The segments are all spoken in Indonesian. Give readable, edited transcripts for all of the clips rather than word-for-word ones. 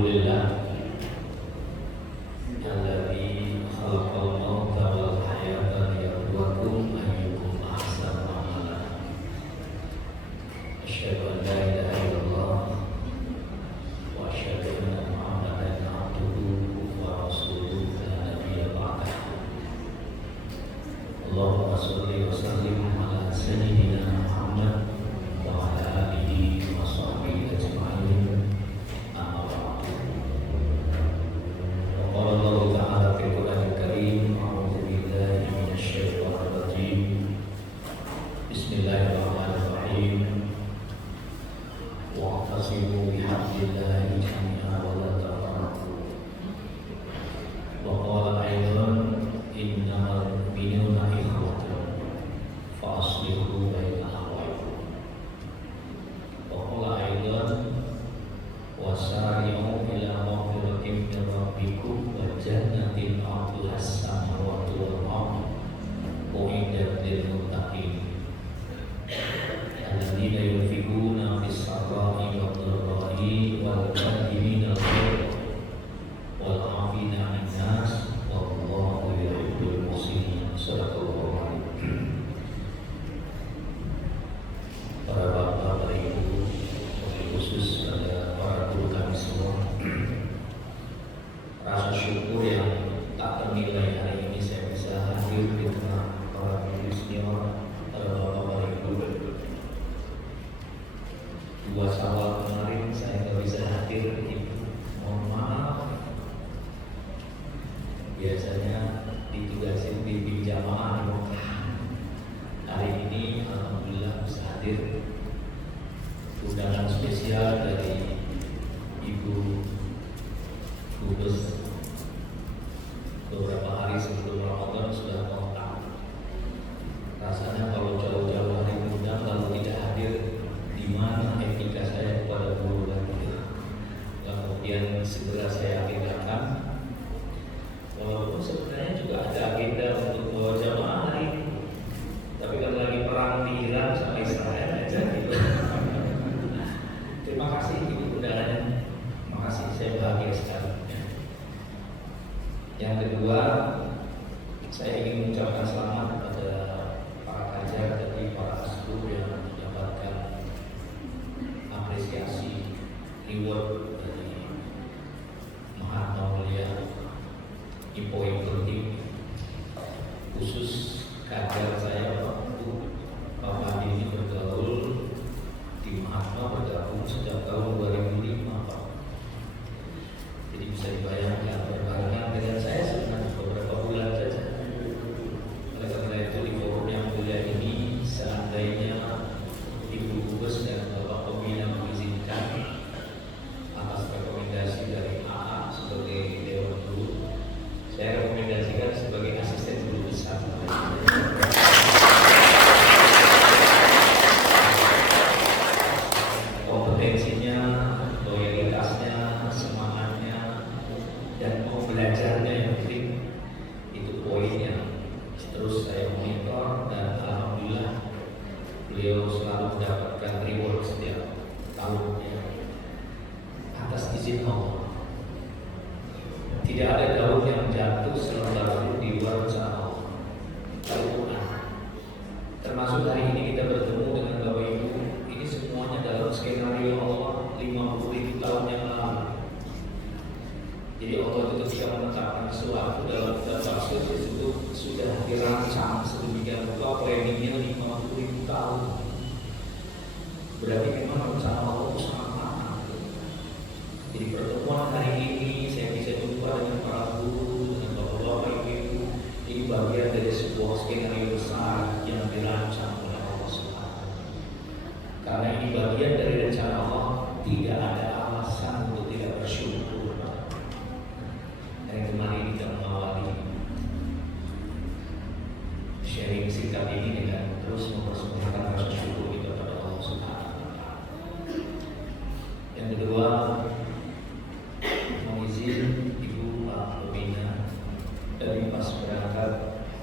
Alhamdulillah alladzi khalaqal mauta wal hayata liyabluwakum ayyukum ahsanu amala. Asyhadu an la ilaha illallah wa asyhadu anna Muhammadan abduhu wa rasuluhu la nabiyya ba'dah. Allahumma shalli wa sallim ala sayyidina Muhammad wa ala alihi wa sahbihi ajma'in. Allah Ta'ala fil Qur'anil Karim, a'udzu billahi minasy syaithanir rajim. Bismillahirrahmanirrahim. Wa'tasimu bihablillahi jami'an wa la tafarraqu. Wa qala aidan innamal mu'minuna ikhwatun fa aslihu baina akhawaykum. Wa qala aidan wasari'u ila maghfiratin min rabbikum wa jannatin 'arduha as-samawati wal ardh u'iddat lil muttaqin alladzina yunfiquna fis sarra'i wad dharra'i wal kadhimina al-ghayza wal 'afina 'anil nas wallahu yuhibbul muhsinin. Shadaqallahu alaihi. Para bapak, para ibu, khusus pada para guru kami semua, rasa syukur yang tak ternilai hari ini saya bisa hadir di tengah para guru senior, para bapak, para ibu. 2 Syawal kemarin saya tidak bisa hadir, mohon maaf. Biasanya ditugasin di jamaah, hari ini alhamdulillah bisa hadir. Undangan spesial dari Ibu Dubes beberapa hari sebelum Ramadan sudah kontak. Rasanya kalau jauh-jauh hari diundang lalu tidak hadir, di mana etika saya kepada guru lagi. Kemudian segera saya agendakan. Walaupun sebenarnya juga ada agenda untuk bawa jamaah hari ini, tapi kan lagi perang di Iran sama Israel aja gitu. Terima kasih Ibu undangannya. Terima kasih, saya bahagia sekali. Yang kedua, saya ingin mengucapkan selamat kepada para kajar dari para asku yang mendapatkan apresiasi reward dari Mahatma Mulia. Ini poin penting, khusus kajar saya Pak Adi ini bergaul di Mahatma, bergabung sejak tahun 2005 Pak. Jadi bisa dibayangkan berbarengan dengan saya sebenarnya beberapa bulan saja. Oleh karena itu di forum yang mulia ini, seandainya Ibu Dubes dan Bapak Pembina mengizinkan, atas rekomendasi dari AA sebagai Dewan Guru, saya rekomendasikan sebagai asisten guru besar. Kompetensinya, loyalitasnya, semangatnya, dan mau belajarnya yang penting, itu poin yang terus saya monitor, dan alhamdulillah beliau selalu mendapatkan reward setiap tahunnya atas izin Allah. Tidak ada daun yang jatuh sementara di luar rencana Allah. Termasuk hari ini kita bertemu dengan Bapak Ibu, ini semuanya dalam skenario Allah 50.000 tahun yang lalu. Jadi Allah itu ketika menetapkan sesuatu dalam tafsir itu sudah dirancang sedemikian rupa, planningnya 50.000 tahun. Berarti memang rencana Allah itu sangat matang. Jadi pertemuan hari ini saya bisa jumpa dengan para guru, dengan bapak-bapak ibu, ini bagian dari sebuah skenario besar yang dirancang oleh Allah Subhanahu. Karena ini bagian dari rencana Allah, tidak ada alasan untuk tidak bersyukur. Hari kemarin kita mengawali sharing singkat ini dengan terus mempersembahkan rasa syukur kita pada Allah Subhanahu. Yang kedua, mau izin Ibu Pak Pembina, dari pas berangkat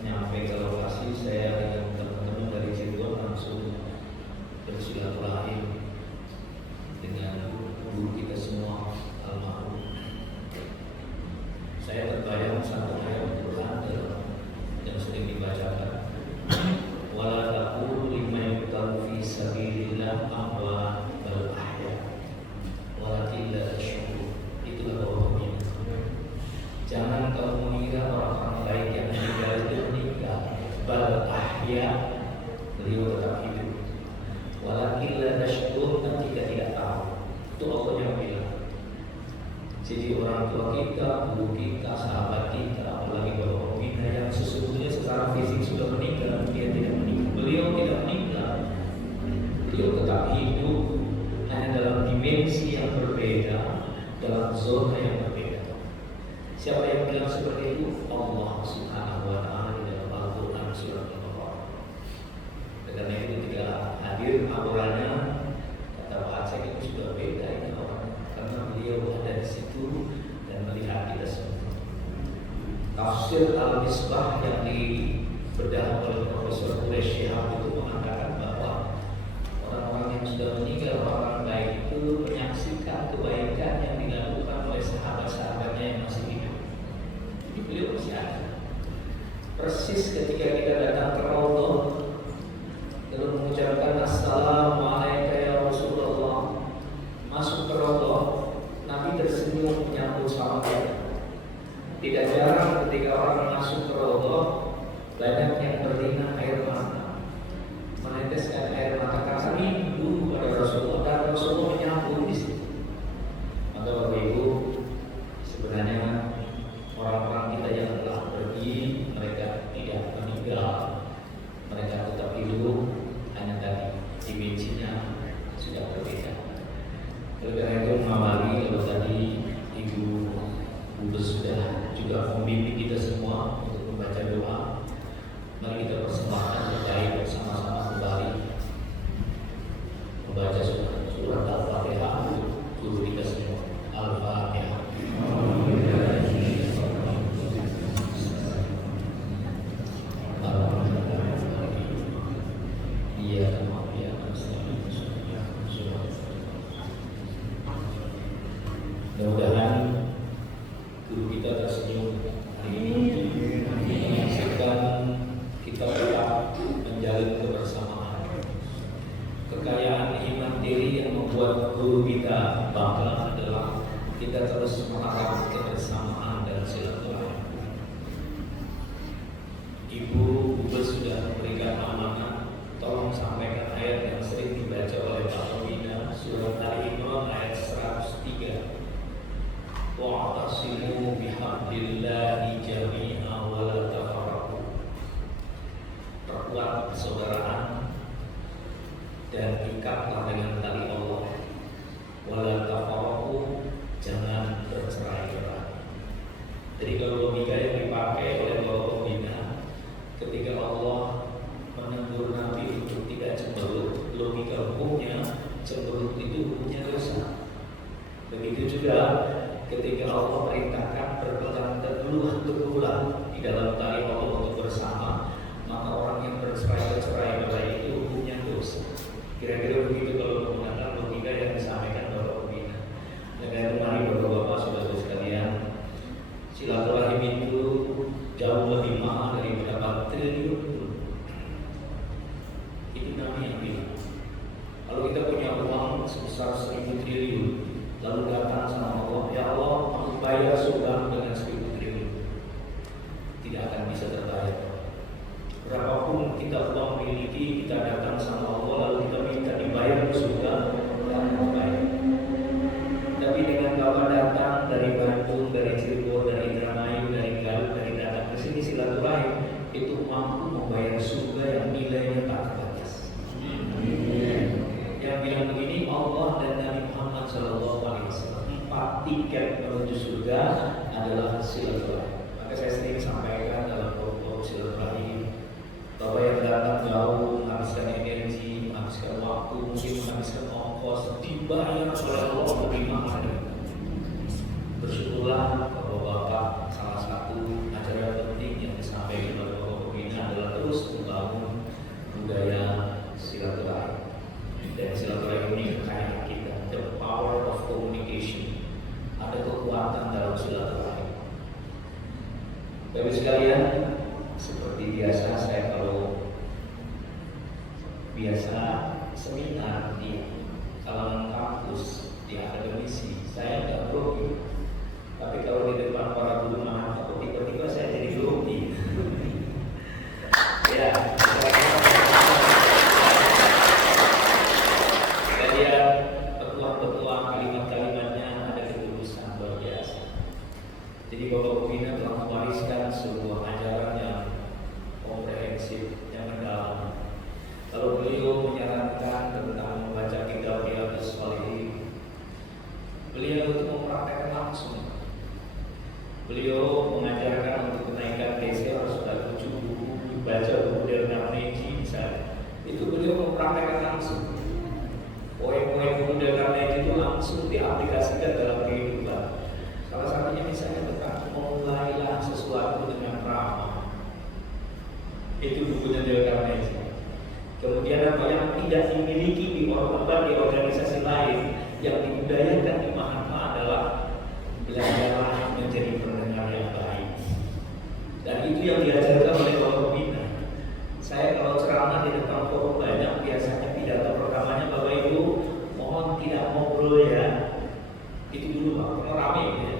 nyampe ke lokasi, saya dengan teman-teman dari Cirebon langsung bersilaturahim dengan guru kita semua almarhum terbayang satu ayat Quran yang sering dibacakan. Wala taqulu liman yuqtalu fi sabilillah amwat bal ahya walakin la tashkurun. Itulah bahwa jangan kamu mengira orang-orang baik yang meninggal itu meninggal. Bal ahya, beliau tetap hidup. Walakin la tashkurun, ketika tidak tahu. Itu Allah yang bilang. Jadi orang tua kita, guru kita, sahabat kita, apalagi bapak pembina yang sesungguhnya secara fisik sudah meninggal, dia tidak meninggal. Beliau tidak meninggal. Beliau tetap hidup, hanya dalam dimensi yang berbeda, dalam zona yang berbeda. Siapa yang bilang seperti itu? Allah Subhanahu wa Ta'ala di dalam Al-Quran surat Al-Baqarah. Karena itu ketika hadir auranya, kata Pak Aceh itu sudah beda ini orang, karena beliau ada di situ dan melihat kita semua. Tafsir Al-Misbah yang dibedah oleh Profesor Quraish Shihab itu mengatakan bahwa orang-orang yang sudah meninggal, orang baik itu menyaksikan kebaikan yang dilakukan oleh sahabat-sahabatnya yang masih hidup. Jadi beliau masih ada. Persis ketika kita datang ke Raudhah lalu mengucapkan Assalamualaikum ya Rasulullah, masuk ke Raudhah, Nabi tersenyum menyambut sahabat. Tidak jarang ketika orang masuk ke Raudhah, banyak yang berlinang air mata, meneteskan air mata karena rindu pada Rasulullah, dan Rasulullah menyambut di situ. Maka Bapak Ibu, sebenarnya orang-orang kita yang telah pergi, mereka tidak meninggal, mereka tetap hidup, hanya tadi dimensinya sudah berbeda. Oleh karena itu mengawali kalau tadi Ibu Bubes sudah juga membimbing kita semua untuk membaca doa. Mari kita persembahkan terbaik bersama-sama kembali membaca surat Al-Fatihah untuk guru kita semua. Al-Fatihah. Mudah-mudahan guru kita tersenyum hari ini, menyaksikan kita tetap menjalin kebersamaan. Kekayaan iman diri yang membuat guru kita bangga adalah kita terus mengharap kebersamaan dan silaturahmi. Ibu Bubes sudah memberikan amanah, tolong sampaikan ayat yang sering dibaca oleh Pak Pembina, surat Al-Imran ayat 103. Wa'tasimu bihablillahi jami'an wa la tafarraqu. Perkuat persaudaraan dan ikatlah dengan tali Allah. Wa la tafarraqu, jangan bercerai-berai. Jadi kalau logika yang dipakai oleh Bapak Pembina ketika Allah menegur Nabi untuk tidak cemberut, logika hukumnya cemberut itu hukumnya dosa. Begitu juga ketika Allah perintahkan berpegang teguhlah di dalam tali Allah untuk bersama, maka orang yang bercerai-berai itu hukumnya dosa. Kira-kira begitu kalau menggunakan logika yang disampaikan Bapak Pembina. Dengan mari Bapak-bapak saudara sekalian, silaturahim itu jauh lebih mahal daripada triliun. Itu Nabi yang bilang. Kalau kita punya uang sebesar 1.000 triliun, lalu datang sama Allah, ya Allah, aku bayar surga dengan 1.000 triliun, tidak akan bisa terbayar. Berapapun kita uang miliki, kita datang sama Allah lalu kita minta dibayar ke surga, tidak akan terbayar. Tapi dengan Bapak datang dari Bandung, dari Cirebon, dari Indramayu, dari Garut, dari datang ke sini silaturahim, itu mampu membayar surga yang nilainya tak terbatas. Yang bilang begini Allah dan Nabi Muhammad SAW. 4 tiket menuju surga adalah silaturahim. Maka saya sering sampaikan dalam pokok silaturahim, Bapak yang datang jauh menghabiskan energi, menghabiskan waktu, mungkin menghabiskan ongkos, dibayar oleh Allah lebih mahal. Bersyukurlah bahwa Bapak salah satu acara penting yang disampaikan oleh Bapak Pembina adalah terus membangun budaya silaturahim. Dan silaturahim ini kekayaan kita, the power of communication. Ada kekuatan dalam silaturahim. Bapak sekalian, seperti biasa saya kalau biasa seminar di kalangan kampus, di akademisi, saya nggak grogi. Tapi kalau di depan para guru mahasiswa, tiba-tiba saya jadi grogi. Ya, saya petuah-petuah kalimat-kalimatnya ada ketulusan luar biasa. Jadi Bapak Pembina telah mewariskan sebuah ajaran yang komprehensif, yang mendalam. Kalau beliau menyarankan tentang membaca kitab Riyadhus Shalihin, beliau itu mempraktekkan langsung. Beliau mengajarkan untuk kenaikan TC harus sudah 7 buku, baca buku dari Carnegie misalnya. Itu beliau mempraktekkan langsung. Poin-poin buku dari Carnegie itu langsung diaplikasikan dalam kehidupan. Salah satunya misalnya tentang memulailah sesuatu dengan ramah. Itu bukunya dari Carnegie. Kemudian apa yang tidak dimiliki di organisasi lain yang dibudayakan di Mahatma adalah belajarlah menjadi pendengar yang baik. Dan itu yang diajarkan oleh Bapak Pembina. Saya kalau ceramah di depan forum banyak, biasanya pidato pertamanya Bapak Ibu mohon tidak ngobrol ya. Itu dulu Pak, karena rame ya.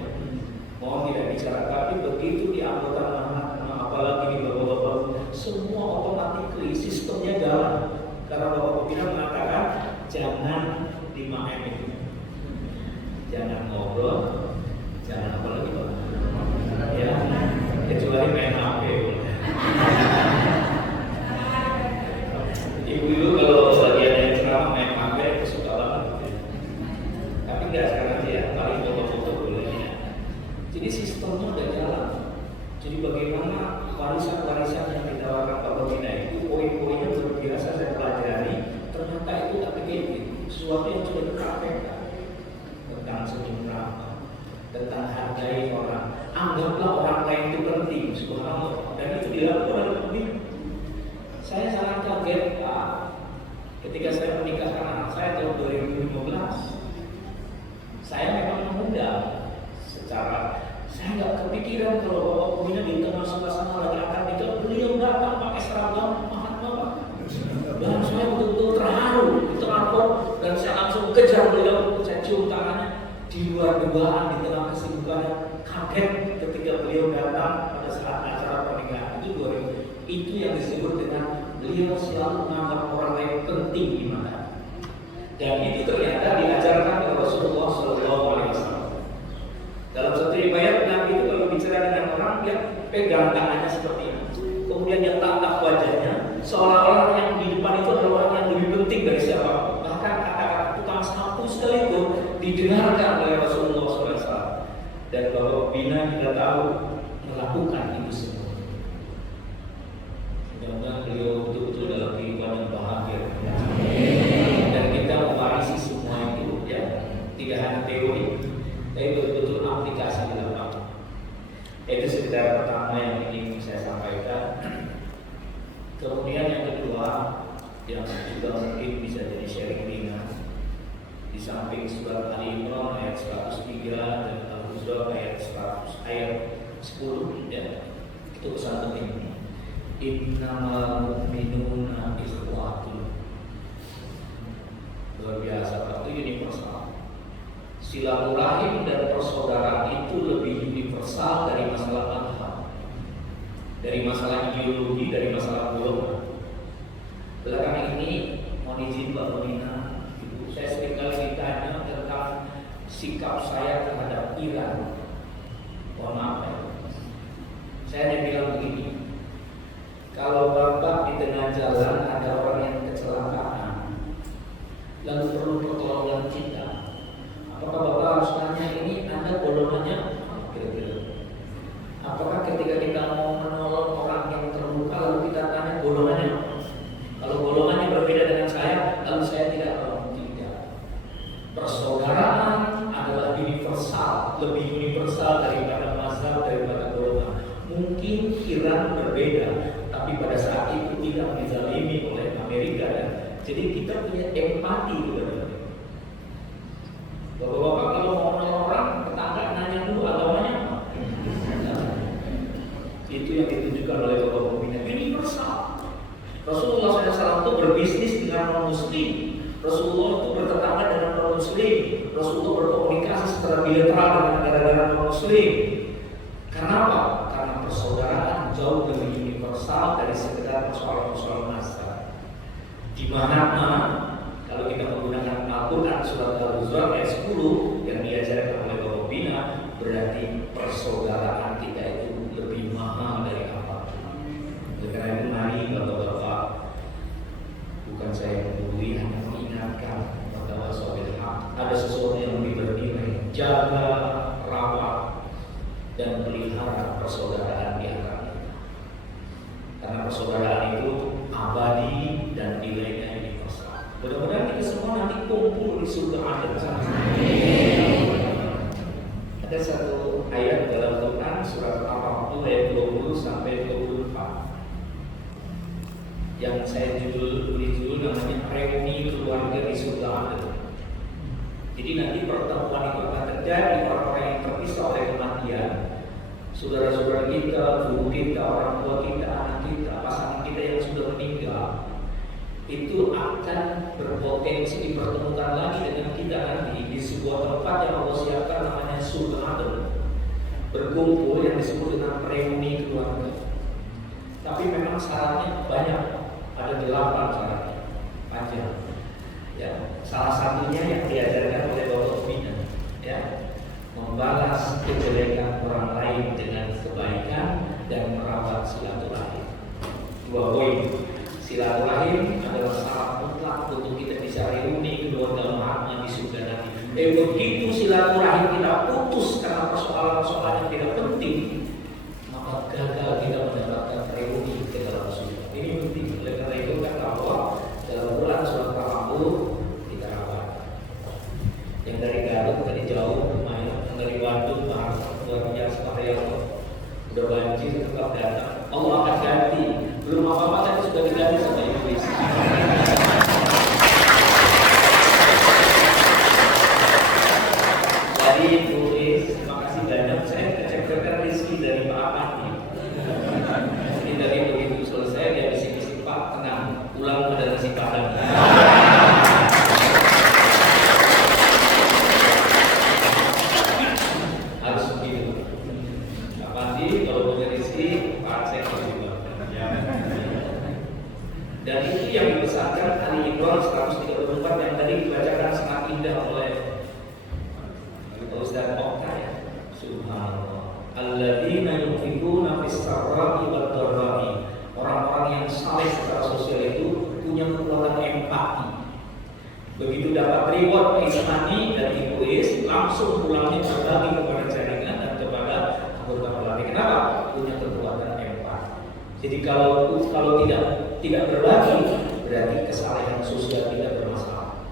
Mohon tidak bicara, tapi begitu di anggota Mahatma, apalagi di Bapak-Bapak, semua otomatis sistemnya jalan. Karena Bapak Pembina mengatakan jangan 5M itu. Jangan ngobrol, jangan apa lagi Pak? Ya, kecuali main HP. Ibu-ibu kalau lagi ada yang ceramah main HP suka banget. Tapi enggak sekarang sih ya, paling foto-foto boleh ya. Jadi sistemnya udah jalan. Jadi bagaimana warisan-warisan yang ditawarkan Bapak Pembina itu poin-poinnya luar biasa saya pelajari. Ternyata itu tak begini, sesuatu yang sudah dipraktekkan. Tentang senyum ramah, tentang hargai orang, anggaplah orang lain itu penting, subhanallah. Dan itu dilakukan oleh Pembina. Saya sangat kaget Pak, ketika saya menikahkan anak saya tahun 2015. Saya memang mengundang secara, saya nggak kepikiran kalau Bapak Pembina di tengah suasana lagi akan nikah, beliau datang pakai seragam Mahatma Pak. Dan saya betul-betul terharu di tengah forum, dan saya langsung kejar beliau, saya cium tangannya. Di luar dugaan, di tengah kesibukannya, kaget ketika beliau datang pada saat acara pernikahan itu yang disebut dengan beliau selalu menganggap orang lain penting di mana. Dan itu ternyata diajarkan oleh Rasulullah SAW. Dalam satu riwayat Nabi itu kalau bicara dengan orang dia pegang tangannya seperti ini, kemudian dia tatap wajahnya seolah-olah yang di depan itu adalah orang yang lebih penting dari siapa. Bahkan kata-kata tukang sapu sekalipun didengarkan oleh Rasulullah SAW. Dan Bapak Pembina kita tahu melakukan itu semua. Mudah-mudahan beliau betul-betul dalam kehidupan yang bahagia. Dan kita mewarisi semua itu ya, tidak hanya teori, tapi betul-betul aplikasi di lapangan. Itu sekedar pertama yang ingin saya sampaikan. Kemudian yang kedua, yang juga mungkin bisa jadi sharing ringan, di samping surat Ali Imran ayat 103 dan Al-Hujurat ayat 10 ya, itu pesan penting. Innamal mu'minuna ikhwatun. Luar biasa, itu universal. Silaturahim dan persaudaraan itu lebih universal dari masalah mazhab, dari masalah ideologi, dari masalah golongan. Belakangan ini mohon izin Mbak Pembina, saya seringkali ditanya tentang sikap saya terhadap Iran. Mohon maaf ya. Saya hanya bilang begini, kalau Bapak di tengah jalan ada orang yang kecelakaan, lalu perlu pertolongan kita, apakah Bapak harus nanya ini Anda golongannya? Kira-kira. Apakah ketika kita mau menolong orang yang terluka lalu kita tanya golongannya? Kalau golongannya berbeda dengan saya, lalu saya tidak mau. Tidak. Persaudaraan adalah universal, lebih universal daripada mazhab, daripada golongan. Mungkin Iran berbeda, tapi pada saat itu tidak dizalimi oleh Amerika dan jadi kita punya empati kepada mereka. Bapak-bapak kalau mau menolong orang, tetangga nanya dulu agamanya apa? Itu yang ditunjukkan oleh Bapak Pembina, universal. Rasulullah SAW itu berbisnis dengan non-muslim. Rasulullah itu bertetangga dengan non-muslim. Rasulullah berkomunikasi secara bilateral dengan negara-negara non-muslim. Karena apa? Karena persaudaraan jauh lebih universal dari sekedar persoalan-persoalan nasab. Di mana kalau kita menggunakan Al-Quran surat Al-Hujurat ayat 10 yang diajarkan oleh Bapak Pembina, berarti persaudaraan kita itu lebih mahal dari apa. Oleh karena itu mari Bapak-bapak, bukan saya menggurui, hanya mengingatkan bahwa ada sesuatu yang lebih bernilai. Jaga, rawat, dan pelihara persaudaraan di antara kita. Karena persaudaraan itu abadi dan nilainya universal. Mudah-mudahan kita semua nanti kumpul di surga Aden sana. Ada satu ayat dalam Quran surat Al-Baqarah ayat 20 sampai 24 yang saya beri judul namanya reuni keluarga di surga Aden. Jadi nanti pertemuan itu akan terjadi, orang-orang yang terpisah oleh kematian, saudara-saudara kita, guru kita, orang tua kita, anak kita, pasangan kita yang sudah meninggal, itu akan berpotensi dipertemukan lagi dengan kita nanti di sebuah tempat yang Allah siapkan namanya surga Aden. Berkumpul yang disebut dengan reuni keluarga. Tapi memang syaratnya banyak, ada 8 syaratnya, panjang. Ya, salah satunya yang diajarkan oleh Bapak Pembina, ya, membalas kejelekan orang lain dengan kebaikan dan merawat silaturahim. 2 poin. Silaturahim adalah syarat mutlak untuk kita bisa reuni keluarga mahatnya di surga nanti. Begitu silaturahim kita putus karena persoalan-persoalan yang tidak penting, maka gagal kita mendapatkan reuni ke dalam surga. Ini penting. Oleh karena itu kata Allah dalam bulan surat Al-Baqarah kita rawat. Yang dari Garut tadi jauh lumayan, yang dari Bandung luar biasa udah banjir tetap datang. Allah akan ganti. Belum apa-apa tadi sudah diganti sama Iblis. Jadi Iblis, terima kasih banyak. Saya kecek-kecek rezeki dari Pak Ahmad. Ini dari begitu selesai dia bisik-bisik, Pak tenang, pulang ada nasi padang. Harus begitu. Apa sih kalau punya rezeki, Pak saya juga. Dan itu yang dipesankan Ali Imran 134 yang tadi dibacakan sangat indah oleh Ustaz Okta, ya. Subhanallah. Alladzina yunfiquna fis sarra'i wad dharra'i. Orang-orang yang saleh secara sosial itu punya kekuatan empati. Begitu dapat reward ihsani dari Ibu Is, langsung pulangnya berbagi kepada jaringan dan kepada anggota keluarga. Kenapa? Punya kekuatan empati. Jadi kalau tidak berbagi, berarti kesalahan sosial tidak bermasalah.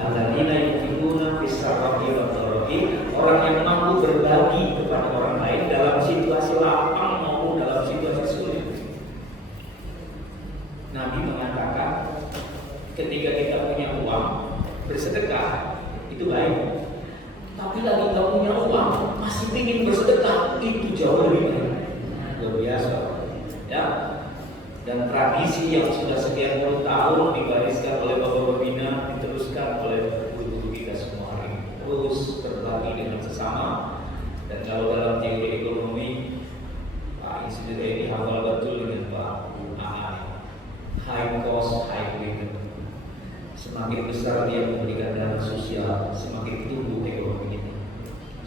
Alladzina yunfiquna fis sarra'i wad dharra'i, orang yang mampu berbagi kepada orang lain dalam situasi lapang maupun dalam situasi sulit. Nabi mengatakan ketika kita punya uang, bersedekah itu baik. Tapi lagi nggak punya uang, masih ingin bersedekah, itu jauh lebih baik. Luar biasa, ya. Dan tradisi yang sudah sekian puluh tahun dibariskan oleh Bapak Pembina, diteruskan oleh guru-guru kita semua hari, terus berbagi dengan sesama. Dan kalau dalam teori ekonomi, Pak Insinyur ini hafal betul dengan Pak Aan, high cost, high return. Semakin besar dia memberikan dana sosial, semakin tumbuh ekonomi kita.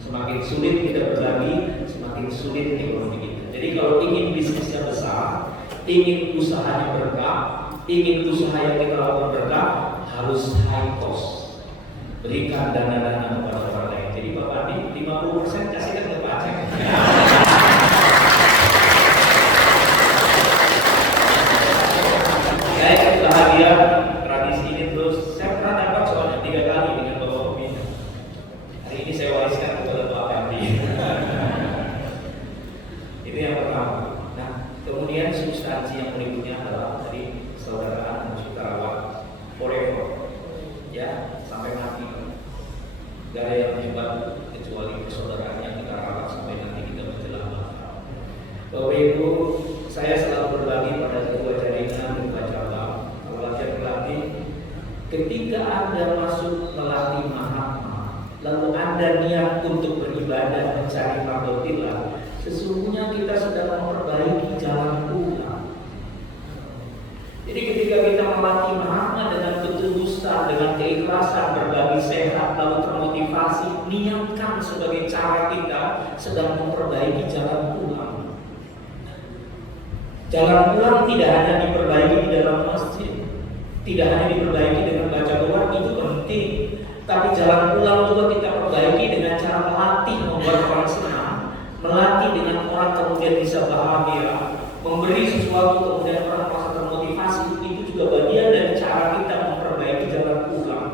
Semakin sulit kita berbagi, semakin sulit ekonomi kita. Jadi kalau ingin bisnisnya besar, ingin usahanya berkah, ingin usaha yang kita lakukan berkah, harus high cost. Berikan dana-dana kepada orang lain. Jadi Bapak Adi 50% kasihkan ke Pak Aceh. Saya bahagia tradisi ini terus. Saya pernah dapat soalnya 3 kali dengan Bapak Pembina. Hari ini saya wariskan kepada Pak Adi. Itu yang pertama. Nah, kemudian substansi yang berikutnya adalah tadi persaudaraan harus kita rawat forever, ya, sampai mati. Gak ada yang hebat kecuali persaudaraan yang kita rawat sampai nanti kita menjelang mati. Bapak Ibu, saya selalu berbagi pada ketua jaringan ketua cabang, latihan pelatih. Ketika Anda masuk melatih Mahatma, lalu Anda niat untuk beribadah mencari mardotillah, sesungguhnya kita sedang memperbaiki jalan pulang. Jadi ketika kita melatih Mahatma dengan ketulusan, dengan keikhlasan, berbagi sehat, lalu termotivasi, niatkan sebagai cara kita sedang memperbaiki jalan pulang. Jalan pulang tidak hanya diperbaiki di dalam masjid, tidak hanya diperbaiki dengan baca doa, itu penting. Tapi jalan pulang juga kita perbaiki dengan cara melatih membuat orang senang, melatih dengan orang kemudian bisa bahagia, memberi sesuatu kemudian orang merasa termotivasi. Itu juga bagian dari cara kita memperbaiki jalan pulang.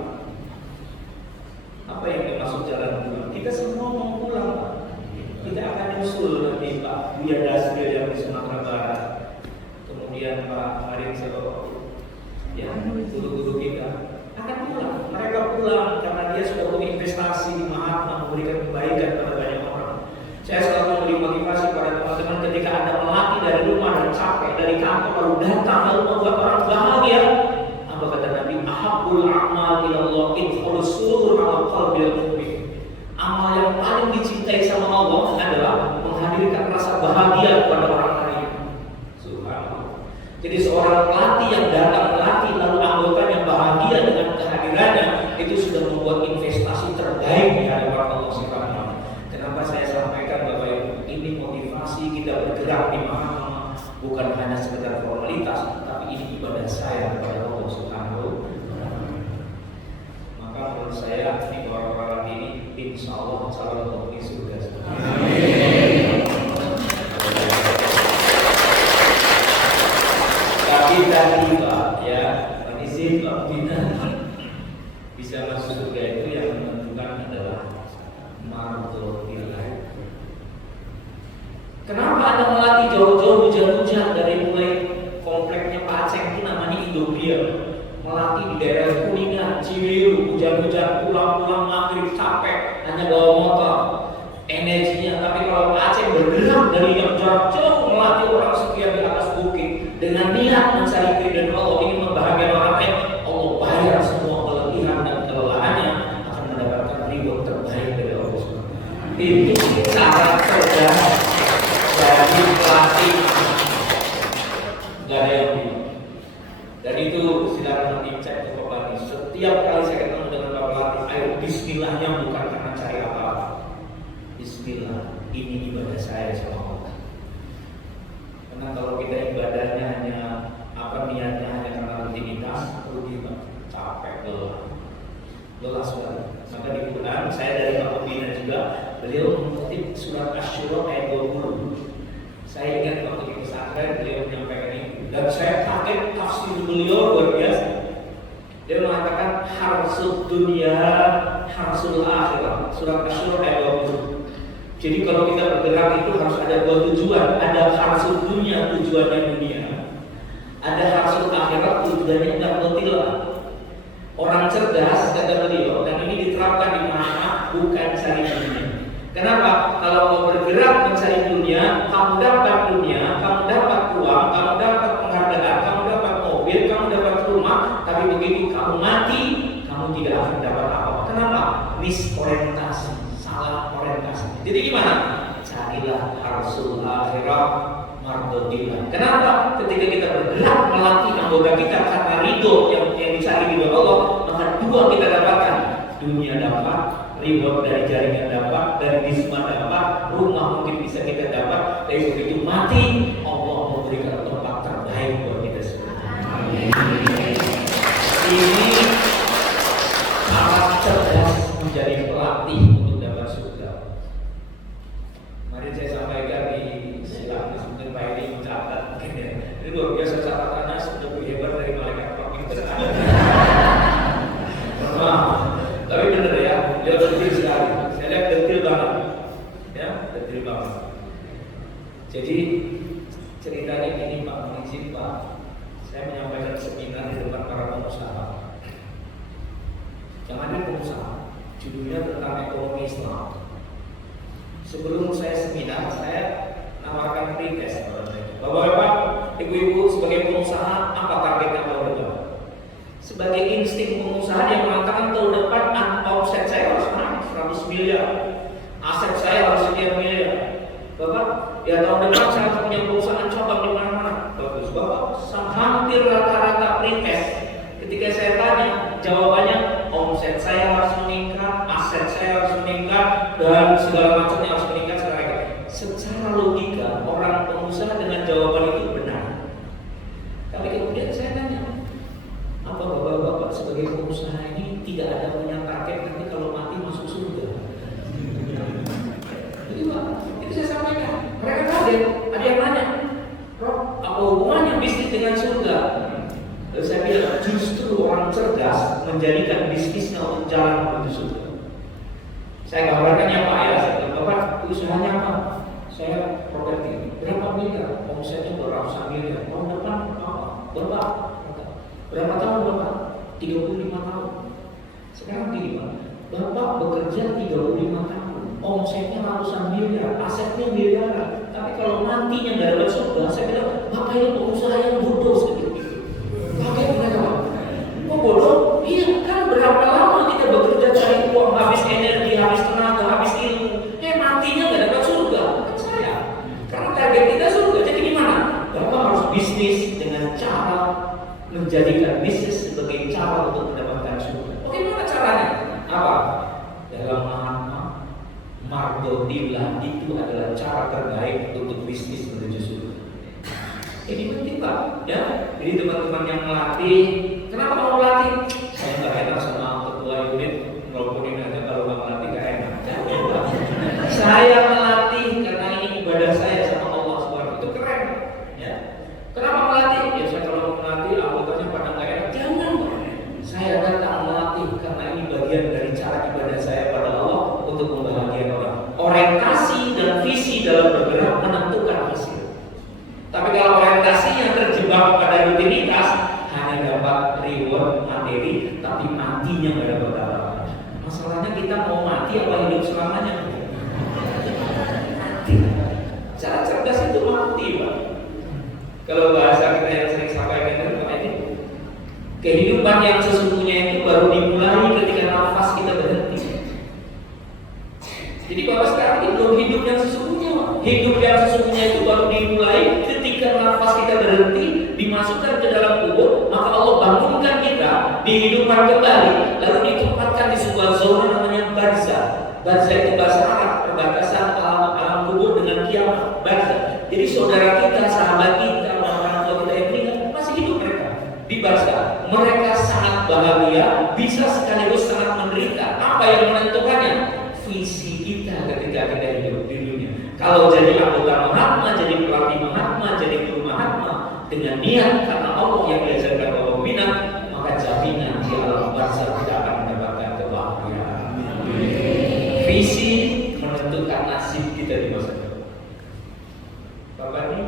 Apa yang dimaksud jalan pulang? Kita semua mau pulang, Pak. Kita akan nyusul nanti Pak Buya Dasril yang di Sumatera Barat, kemudian Pak Harim Sero, ya, guru-guru kita akan pulang. Mereka pulang karena dia sudah berinvestasi di Mahatma, memberikan kebaikan pada banyak orang. Saya selalu memberi motivasi pada teman-teman ketika Anda melatih dari rumah dan capek dari kantor lalu datang lalu membuat orang bahagia. Apa kata Nabi? Ahabbul a'mal ilallah idkhulus surur ala qalbil mu'min. Amal yang paling dicintai sama Allah adalah menghadirkan rasa bahagia kepada orang lain. Subhanallah. Jadi seorang pelatih yang datang melatih lalu anggotanya bahagia dengan kehadirannya, itu sudah membuat investasi terbaik di hadapan Allah Subhanahu. Kenapa saya sampaikan Bapak Ibu, ini motivasi kita bergerak di Mahatma bukan hanya sekedar formalitas, tapi ini ibadah saya kepada Allah Subhanahu. Maka menurut saya di orang-orang ini insya Allah calon penghuni surga. Tapi tiba ya, izin Pak Bina bisa masuk surga itu yang menentukan adalah mardotillah. Kenapa Anda melatih jauh-jauh hujan-hujan dari mulai kompleknya Pak Aceh itu namanya Indobria, melatih di daerah Kuningan, Ciwiru, hujan-hujan, pulang-pulang maghrib capek, hanya bawa motor, energinya. Tapi kalau Pak Aceh bergerak dari yang jarak jauh melatih orang sekian di atas bukit dengan niat mencari ridho Allah, ingin membahagiakan orang lain, Allah bayar semua keletihan dan kelelahannya, akan mendapatkan ridho terbaik dari Allah. Itu cara kerja dari pelatih, gak ada yang bingung. Dan itu silakan nanti cek ke Pak Pelatih. Setiap kali saya ketemu dengan Pak Pelatih, ayo bismillahnya bukan karena cari apa-apa. Bismillah, ini ibadah saya sama Allah. Karena kalau kita ibadahnya hanya niatnya hanya karena rutinitas, rugi Pak, capek, lelah sekali. Maka di Quran, saya dari Pak Pembina juga, beliau mengutip surat Asy-Syura ayat 20. Saya ingat waktu di pesantren beliau menyampaikan ini, dan saya kaget tafsir beliau luar biasa. Dia mengatakan harsul dunia, harsul akhirat. Surat Asy-Syura ayat 20. Jadi kalau kita bergerak itu harus ada dua tujuan. Ada harsul dunia, tujuannya dunia. Ada harsul akhirat, tujuannya mardotillah. Orang cerdas kata beliau, dan ini diterapkan di mana bukan cari dunia. Kenapa? Kalau mau bergerak mencari dunia, kamu dapat dunia, kamu dapat uang, kamu dapat penghargaan, kamu dapat mobil, kamu dapat rumah, tapi begitu kamu mati, kamu tidak akan dapat apa-apa. Kenapa? Misorientasi, salah orientasi. Jadi gimana? Carilah harsul akhirat mardotillah. Kenapa? Ketika kita bergerak melatih anggota kita karena ridho yang dicari ridho Allah, maka dua kita dapatkan, dunia dapat, reward dari jaringan dapat, dari wisma dapat, rumah mungkin bisa kita dapat. Tapi begitu mati, Allah memberikan tempat terbaik buat kita semua. Ini sangat cerdas menjadi pelatih untuk dapat surga. Mari saya sampaikan di silang mungkin Pak Edi mencatat. Ini luar biasa catatannya, sudah lebih hebat dari malaikat komputer. Tapi benar ya, dia detil sekali. Saya lihat detil banget, ya, detil banget. Jadi ceritanya ini Pak, izin Pak, saya menyampaikan seminar di depan para pengusaha. Jangan pengusaha, judulnya tentang ekonomi Islam. Sebelum saya seminar, saya nawarkan free test. ya tahun depan saya punya perusahaan cabang di mana-mana. Bagus, Bapak hampir rata-rata pretest. Ketika saya tanya, jawabannya omset saya harus meningkat, aset saya harus meningkat, dan segala macamnya harus meningkat secara logika. Orang pengusaha dengan jawaban itu benar. Tapi kemudian saya tanya, apa bapak-bapak sebagai pengusaha ini tidak ada punya target nanti kalau mati masuk surga? Jadi Pak, itu saya sampaikan. Mereka kaget. Ada yang nanya, Rob, apa hubungannya bisnis dengan surga? Lalu saya bilang, justru orang cerdas menjadikan bisnisnya untuk jalan menuju surga. Saya gambarkan ya Pak ya, saya bilang, Bapak usahanya apa? Saya properti, berapa miliar? Omsetnya berapa miliar? Tahun depan apa? Berapa tahun Bapak? 35 tahun. Sekarang gini Pak, Bapak bekerja 35 tahun, omsetnya ratusan miliar, asetnya miliaran. Tapi kalau nantinya nggak dapat surga, saya bilang, Bapak ini pengusaha yang bodoh seperti itu. Pakai mereka Pak. Kok bodoh? Iya kan, berapa lama kita bekerja cari uang, habis energi, habis tenaga, habis ilmu, nantinya nggak dapat surga. Karena target kita surga, jadi gimana? Bapak harus bisnis dengan cara menjadikan bisnis sebagai cara untuk mendapatkan surga. Bagaimana caranya? Apa? Dalam Mahatma Mardotillah itu adalah cara terbaik untuk bisnis menuju surga. Ini penting Pak, ya. Jadi teman-teman yang melatih, kenapa mau melatih? Saya nggak enak sama ketua unit, ngelakuin aja kalau nggak melatih nggak enak. Saya melatih karena ini ibadah saya sama Allah Subhanahu. Itu keren, ya. Kenapa melatih? Ya saya kalau melatih anggotanya pada nggak enak, jangan. Saya datang melatih karena ini bagian dari cara ibadah saya pada Allah untuk membahagiakan orang. Orientasi dan visi dalam bergerak menentukan hasil. Tapi kalau orientasinya terjebak pada rutinitas, hanya dapat reward materi, tapi matinya nggak dapat apa-apa. Masalahnya kita mau mati apa hidup selamanya? Cara cerdas itu mati Pak. Kalau bahasa kita yang sering sampaikan itu Pak, ini kehidupan yang sesungguhnya itu baru dimulai ketika nafas kita berhenti. Jadi Bapak sekarang ini belum hidup yang sesungguhnya Pak. Hidup yang sesungguhnya itu baru dimulai ketika nafas kita berhenti, dimasukkan ke dalam kubur, maka Allah bangunkan kita, dihidupkan kembali, lalu ditempatkan di sebuah zona namanya barzah. Barzah itu bahasa Arab, perbatasan alam kubur dengan kiamat. Barzah. Jadi saudara kita, sahabat kita, orang tua kita yang meninggal masih hidup mereka di barzah. Mereka sangat bahagia, bisa sekaligus sangat menderita. Apa yang menentukannya? Visi kita ketika kita hidup di dunia. Kalau jadi anggota Mahatma, jadi pelatih Mahatma, jadi guru Mahatma dengan niat karena Allah yang diajarkan bahwa membina, maka jaminan di alam barzah tidak akan mendapatkan kebahagiaan. Visi menentukan nasib kita di masa depan. Bapak ini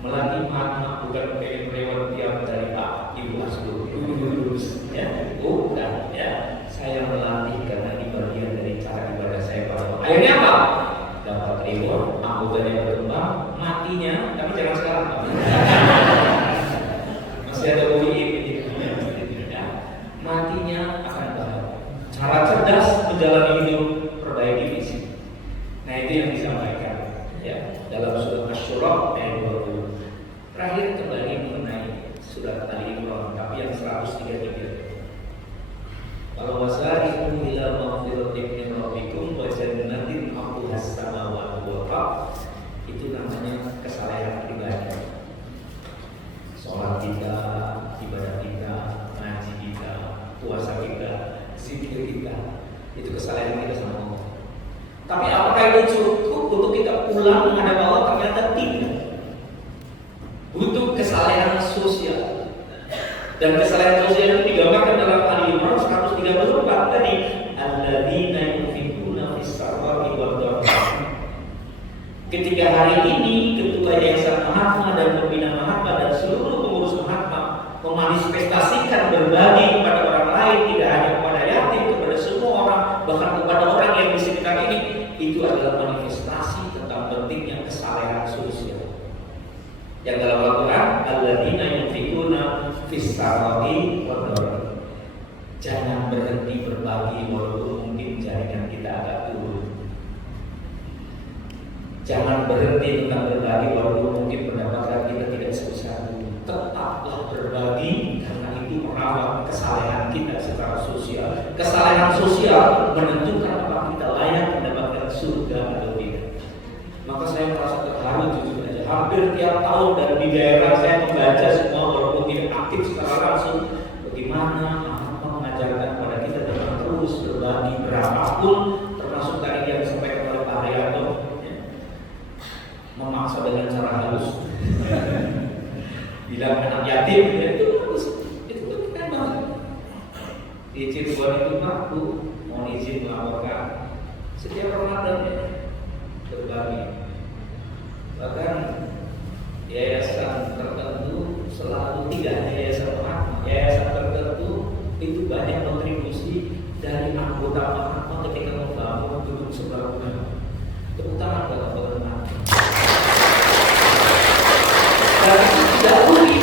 melatih Mahatma bukan pengen lewat tiap dari Pak Ibu Asdo, ya, bukan, ya. Saya melatih karena ini bagian dari cara ibadah saya pada Allah. Akhirnya apa? Dapat reward, anggotanya berkembang, matinya, tapi jangan sekarang Pak. Masih ada UII ini, ya. Matinya akan bahagia. Cara cerdas menjalani hidup, perbaiki visi. Nah itu yang disampaikan, ya, dalam surat Asy-Syura ayat 20. Terakhir kembali mengenai surat Ali Imran, tapi yang 133. Kalau wasari'u ila maghfiratin min rabbikum wa jannatin 'arduhas samawati wal ardh, itu namanya kesalehan pribadi. Salat kita, ibadah kita, ngaji kita, puasa kita, zikir kita, itu kesalehan kita sama Allah. Tapi apakah itu cukup untuk kita pulang menghadap Allah? Ternyata tidak. Butuh kesalehan sosial. Dan kesalehan sosial itu digambarkan dalam Ali Imran 134 tadi, alladzina yunfiquna fis sarra'i wad dharra. Ketika hari ini Ketua Yayasan Mahatma dan Pembina Mahatma dan seluruh pengurus Mahatma memanifestasikan berbagi kepada orang lain, tidak hanya kepada yatim, kepada semua orang, bahkan kepada orang yang di sekitar ini, itu adalah manifestasi tentang pentingnya kesalehan sosial. Yang dalam Al-Quran, alladzina yunfiquna fis sarra'i wad dharra. Jangan berhenti berbagi walaupun mungkin jaringan kita agak turun. Jangan berhenti tentang berbagi walaupun mungkin pendapatan kita tidak sebesar dulu. Tetaplah berbagi karena itu merawat kesalehan kita secara sosial. Kesalehan sosial menentukan apakah kita layak mendapatkan surga atau tidak. Maka saya merasa terharu jujur aja. Hampir tiap tahun dan di daerah saya membaca semua walaupun tidak aktif secara langsung bagaimana Allah mengajarkan kepada kita dengan terus berbagi berapapun, termasuk tadi yang disampaikan oleh Pak Haryanto, memaksa dengan cara halus bilang anak yatim itu halus, itu kan banget. Di Cirebon itu aku mohon izin melaporkan setiap Ramadan berbagi, bahkan yayasan tertentu selalu tidak hanya yayasan Mahatma, yayasan tertentu itu banyak kontribusi dari anggota Mahatma ketika membangun gedung seberang, terutama dalam pengenalan. Dan tidak rugi,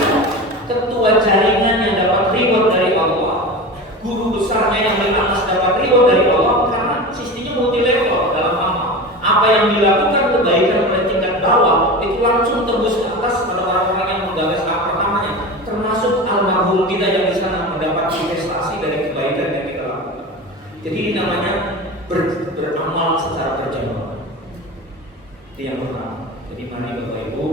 ketua jaringan yang dapat reward dari Allah, guru besarnya yang lebih atas dapat reward dari Allah, karena sistemnya multi level dalam amal. Apa yang dilakukan kebaikan pada tingkat bawah itu langsung tembus ke atas pada orang-orang yang menggagas tahap pertamanya, termasuk almarhum kita yang di sana mendapat investasi dari kebaikan yang kita lakukan. Jadi ini namanya beramal secara berjamaah. Itu yang pertama. Jadi mari Bapak Ibu,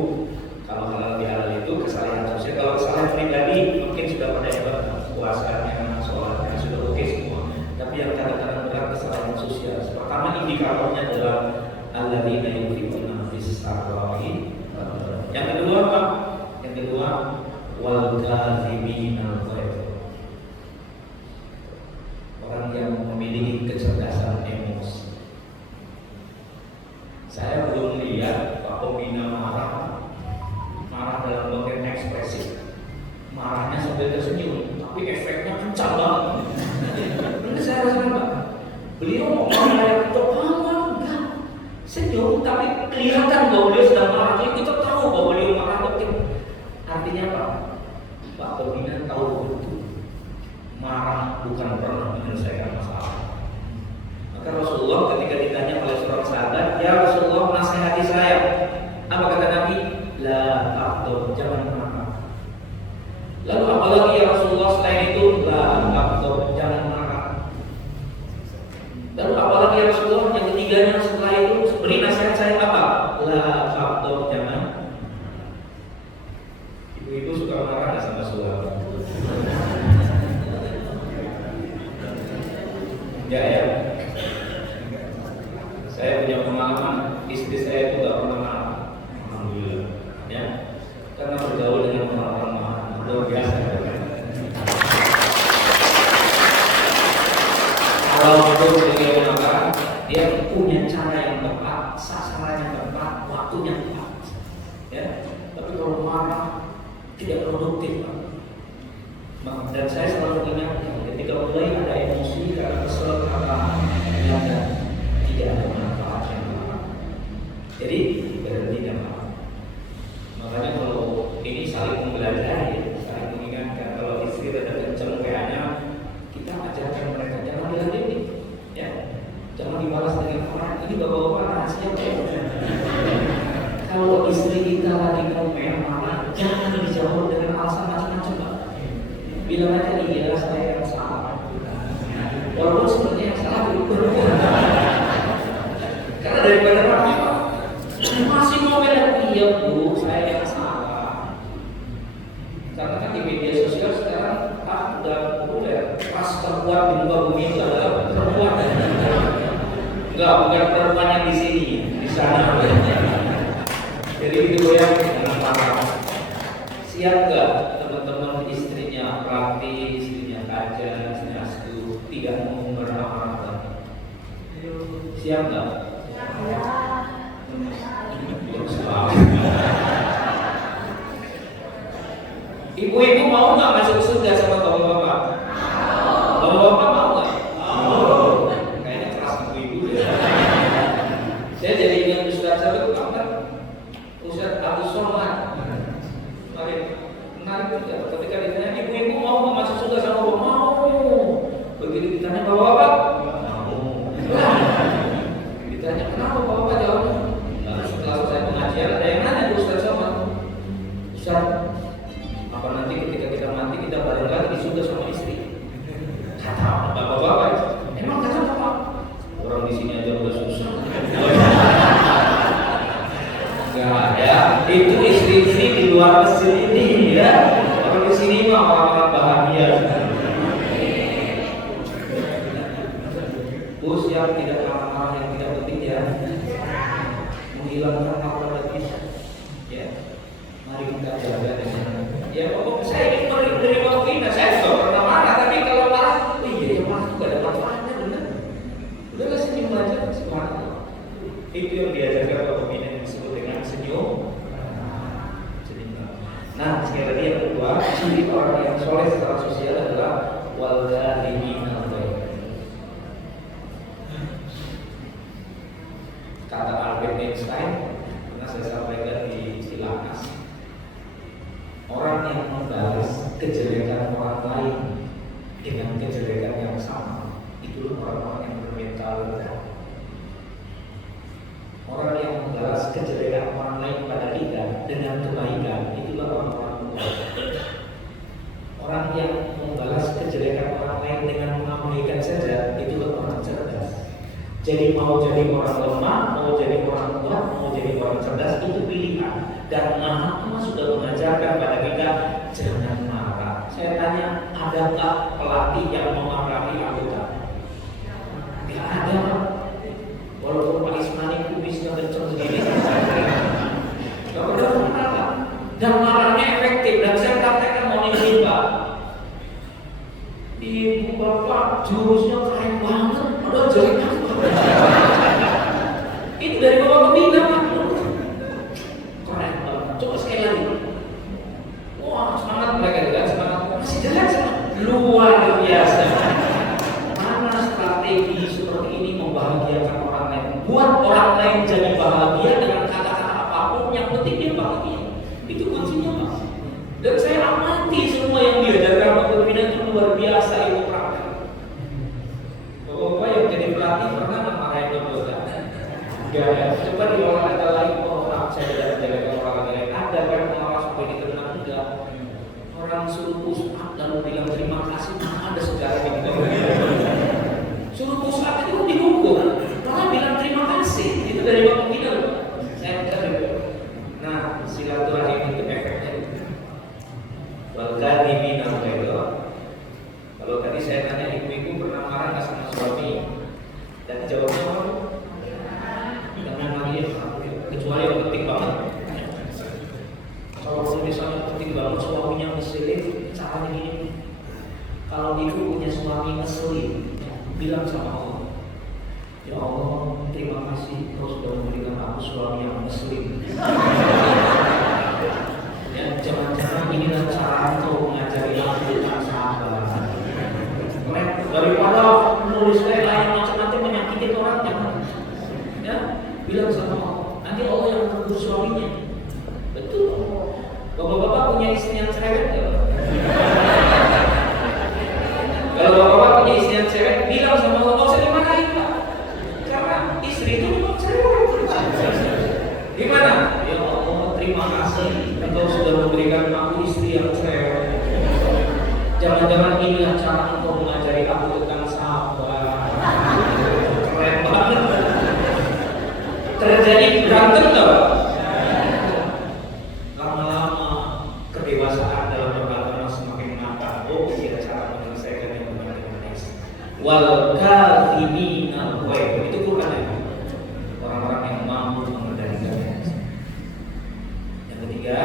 kalau halal bihalal itu kesalahan sosial. Kalau kesalahan pribadi mungkin sudah pada hebat, puasanya, sholatnya sudah oke semua. Tapi yang kadang-kadang berat kesalahan sosial. Pertama indikatornya adalah alladzina yunfiquna fis-sarra'i. Yang kedua apa? Yang kedua wal kadhimina al-ghaidh. Orang yang memiliki kecerdasan emosi. Saya belum lihat Pak Pembina marah dalam bagian ekspresif, marahnya sambil tersenyum, tapi efeknya kencang banget. Ini saya rasakan Pak, beliau mau marah enggak, senyum tapi kelihatan bahwa beliau sedang marah. Jadi kita tahu bahwa beliau marah, tapi artinya apa? Pak Pembina tahu betul marah bukan pernah menyelesaikan masalah. Maka Rasulullah ketika ditanya oleh seorang sahabat, ya Rasulullah nasihati saya, apa kata Nabi? La taqdur, jangan marah. Lalu apalagi ya Rasulullah selain itu? La taqdur, jangan marah. Lalu apalagi ya Rasulullah yang ketiganya setelah itu beri nasihat saya apa? La taqdur, jangan. Ibu-ibu suka marah nggak sama suami? Enggak ya? Saya punya pengalaman, istri saya itu nggak pernah marah. Alhamdulillah. Ya, karena bergaul dengan orang-orang luar biasa. Kalau itu beliau maka dia punya cara yang tepat, sasaran yang tepat, waktunya tepat. Ya, tapi kalau marah tidak produktif, Pak. Dan saya selalu ingatkan ketika mulai ada emosi karena kesel karena tidak ada manfaatnya. Jadi berhenti dan marah. Makanya kalau ini saling mempelajari, saling mengingatkan. Kalau istri ada kencang WA-nya, kita ajarkan mereka jangan diladeni, ya, jangan dibalas dengan marah. Ini bapak-bapak rahasia ya. Kalau istri kita lagi komen marah, jangan dijawab dengan alasan macam-macam, Pak. Bilang aja iya saya yang salah. Walaupun sebenarnya yang salah itu karena daripada marah, Pak, masih mau bilang iya Bu, saya yang salah. Karena kan di media sosial sekarang Pak udah populer, pas perempuan di muka bumi itu adalah perempuan. Enggak, bukan perempuan yang di sini, di sana. Jadi itu ya, jangan marah. Siap nggak teman-teman istrinya praktis, istrinya kajian, istrinya astu, tidak mau bermarah lagi? Siap nggak? Ibu-ibu mau nggak masuk surga sama bapak-bapak? Bapak-bapak mau nggak? Mau. Kayaknya keras ibu-ibu ya. Saya jadi ingat Ustaz saya itu kan Ustaz Abdul Somad. Menarik juga ketika ditanya ibu-ibu mau nggak masuk surga sama bapak? Mau. Begitu ditanya bapak-bapak? Mau. Ditanya kenapa bapak jawabnya? ada. Itu istri-istri di luar masjid ini ya. Kalau di sini mah orang-orang bahagia. Bos yang tidak marah-marah, yang tidak penting ya, menghilangkan marah lagi. Ya, mari kita jaga dengan. Ya, pokoknya saya ingin menerima pembina. Saya juga pernah marah, tapi kalau marah, oh iya, ya marah juga ada manfaatnya, benar. Udahlah senyum aja, subhanallah. Itu yang diajarkan Bapak pembina yang disebut dengan senyum. Nah, sekali lagi yang kedua, ciri orang yang soleh secara sosial adalah wal-ghalimin al-ghaib. Kata Albert Einstein, pernah saya sampaikan di Silakas, orang yang membalas kejelekan orang lain dengan kejelekan yang sama, itu orang-orang yang bermental rendah. Orang yang membalas kejelekan orang lain pada kita dengan kebaikan, itulah orang-orang mulia. Orang yang membalas kejelekan orang lain dengan mengabaikan saja, itulah orang cerdas. Jadi mau jadi orang lemah, mau jadi orang kuat, mau jadi orang cerdas, itu pilihan. Dan Mahatma sudah mengajarkan pada kita jangan marah. Saya tanya, ada nggak pelatih yang memarahi anggota? Tidak ada. Walaupun Pak Ismani kubisnya kenceng segini, nggak pernah marah. Dan marahnya efektif. Dan saya katakan mau ini Pak, Ibu Bapak jurusnya keren banget, udah jelek banget. Itu dari Bapak pembina Pak. Keren banget. Coba sekali lagi. Wah, semangat mereka juga, semangat. Masih jelek semangat. Luar biasa. Mana strategi seperti ini membahagiakan orang lain? Buat orang lain jadi bahagia dengan kata-kata apapun, yang penting dia bahagia. Itu kuncinya Pak. Dan saya amati semua yang diajarkan Bapak pembina itu luar biasa itu praktek. Bapak yang jadi pelatih pernah memarahin anggota? Enggak ada. Coba di olahraga lain, oh maaf saya tidak menjalankan olahraga lain. Ada kan pengawas sampai diterima enggak? Orang suruh push up lalu bilang terima kasih, mana ada sejarah di kita. Suruh push up itu dihukum, malah bilang terima kasih. Itu dari Bapak pembina loh. Saya betul. Nah, silaturahim itu efeknya. Wal-ghalimin al-ghaib. Kalau tadi saya tanya ibu-ibu pernah marah nggak sama suami? Dan jawabnya apa? Jangan lagi, kecuali yang penting banget. Kalau misalnya penting banget suaminya ngeselin, caranya gini. Kalau ibu punya suami ngeselin, bilang sama Allah, ya Allah, terima kasih kau sudah memberikan aku suami yang ngeselin. Ya, jangan-jangan inilah cara kau mengajari aku tentang sabar. Daripada nulis yang macam-macam menyakitin orang, jangan. Ya, bilang sama Allah, nanti Allah yang menegur suaminya. Betul. Bapak-bapak punya istri yang cerewet nggak? Kalau bapak-bapak punya istri yang cerewet, bilang sama Allah, nggak usah dimarahin Pak. Karena istri itu memang cerewet. Gimana? Ya Allah, terima kasih Engkau sudah memberikan aku istri yang cerewet. Jangan-jangan inilah cara Engkau mengajari aku tentang sabar. Keren banget. Terjadi berantem nggak? Lama-lama kedewasaan dalam beragama semakin matang. Oh iya, cara menyelesaikan yang benar-benar. Wal-kadhimin al-ghaib. Itu Quran ya. Orang-orang yang mampu mengendalikan. Yang ketiga,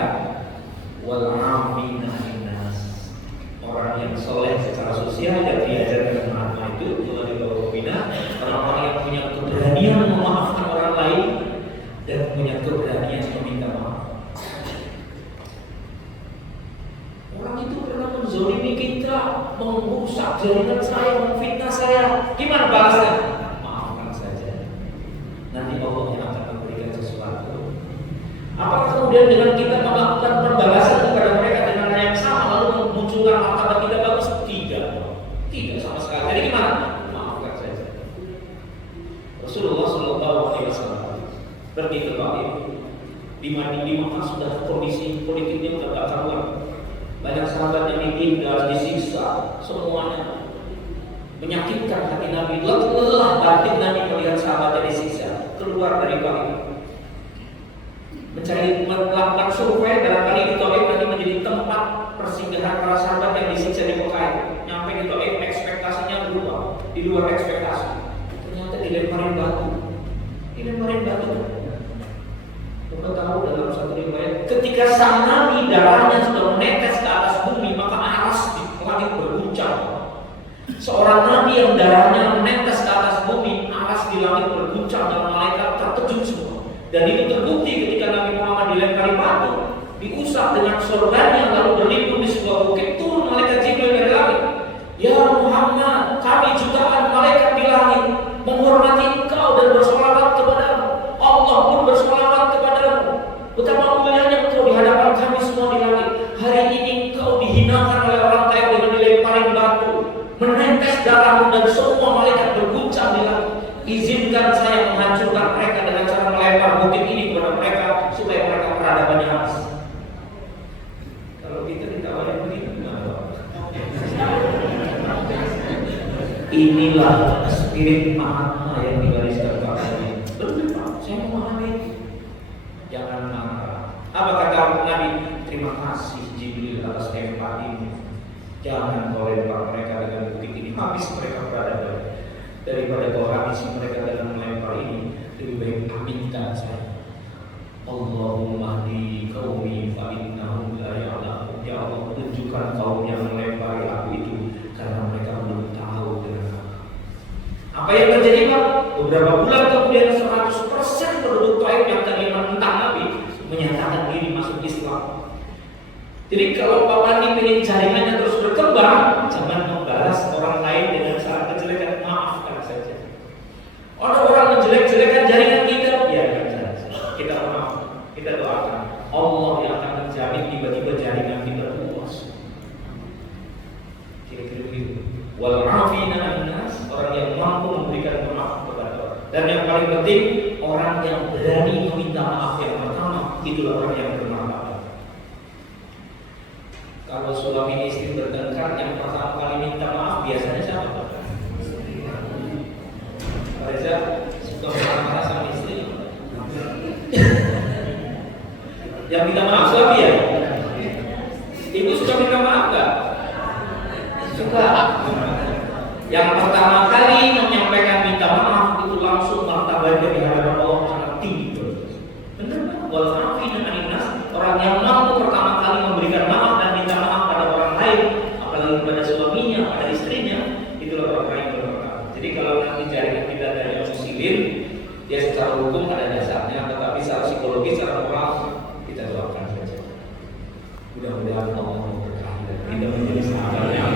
wal-'amilina linnas. Orang yang soleh secara sosial yang diajarkan Mahatma itu melalui Bapak pembina, orang-orang yang punya keberanian memaafkan orang lain dan punya keberanian meminta maaf. Orang itu pernah menzalimi kita, merusak jaringan saya, memfitnah saya. Gimana balasnya? Maafkan saja. Nanti Allah yang akan memberikan sesuatu. Apakah kemudian dengan kita melakukan pembalasan kepada mereka dengan cara yang sama lalu memunculkan martabat kita bagus? Tidak sama sekali. Jadi gimana? Maafkan saja. Rasulullah SAW berdialog di Madinah sudah kondisi politiknya sudah tak karuan. Banyak sahabat yang ditindas, disiksa, semuanya menyakitkan hati Nabi. Lelah batin Nabi melihat sahabatnya disiksa. Keluar dari balik. melakukan survei, barangkali di Taif nanti menjadi tempat persinggahan para sahabat yang disiksa di Mekah. Nyampe di Taif ekspektasinya berubah, di luar ekspektasi. Ternyata dilemparin batu. Kita tahu dalam satu riwayat, ketika sang Nabi darahnya sudah menetes ke atas bumi, maka aras di langit berguncang. Seorang Nabi yang darahnya menetes ke atas bumi, aras di langit berguncang dan malaikat terkejut semua. Dan itu terbukti ketika Nabi Muhammad dilempari batu, diusap dengan sorbannya lalu berlindung di sebuah bukit, turun malaikat Jibril dari langit. Ya Muhammad, kami jutaan malaikat di langit menghormati engkau dan bersolawat kepadamu. Allah pun bersolawat kepadamu. Betapa mulianya engkau di hadapan kami semua di langit. Hari ini engkau dihinakan oleh orang Taif dengan dilemparin batu, menetes darahmu dan semua malaikat berguncang di langit. Izinkan saya menghancurkan mereka dengan cara melempar bukit ini kepada mereka supaya mereka peradabannya habis. Kalau kita ditawarin begini, inilah spirit Mahatma yang digariskan Pak Nabi. Betul Pak, saya memahami. Jangan marah. Apa kata Nabi? Terima kasih Jibril atas empatimu. Jangan kau lempar mereka dengan bukit ini, habis mereka peradaban. Daripada kau habisi mereka dengan melempar ini, lebih baik aminkan saya. Allahumma di qaumi fa innahum la ya'lamun. Ya Allah, tunjukkan kaum yang melempari aku itu karena mereka belum tahu dengan aku. Apa yang terjadi Pak? Beberapa bulan kemudian 100% penduduk Taif yang tadi menentang Nabi menyatakan diri masuk Islam. Jadi kalau Pak Pandi ingin jaringannya terus berkembang, jangan membalas orang lain dengan cara kejelekan, maafkan saja. Orang menjelek-jelekan jaringan kita, biarkan saja. Kita maaf, kita doakan. Allah yang akan menjamin tiba-tiba jaringan kita luas. Kira-kira begitu. Wal afina an-nas, orang yang mampu memberikan maaf kepada orang. Dan yang paling penting, orang yang berani meminta maaf yang pertama, itulah orang yang bermartabat. Kalau suami istri bertengkar, yang pertama kali minta maaf biasanya siapa? Reza suka marah sama istri. Yang minta maaf suami ya? Ibu suka minta maaf gak? Suka. Yang pertama kali menyampaikan minta maaf itu langsung martabatnya di hadapan Allah sangat tinggi. Benar kan? Walaupun orang yang mampu pertama kali memberikan maaf dan minta maaf pada orang lain, apalagi pada suaminya, pada istrinya, itulah orang lain bermartabat. Jadi kalau nanti jaringan kita dari muslim, dia secara hukum ada dasarnya, tetapi secara psikologis, secara moral kita doakan saja. Mudah-mudahan Allah memberkahi kita menjadi sahabat yang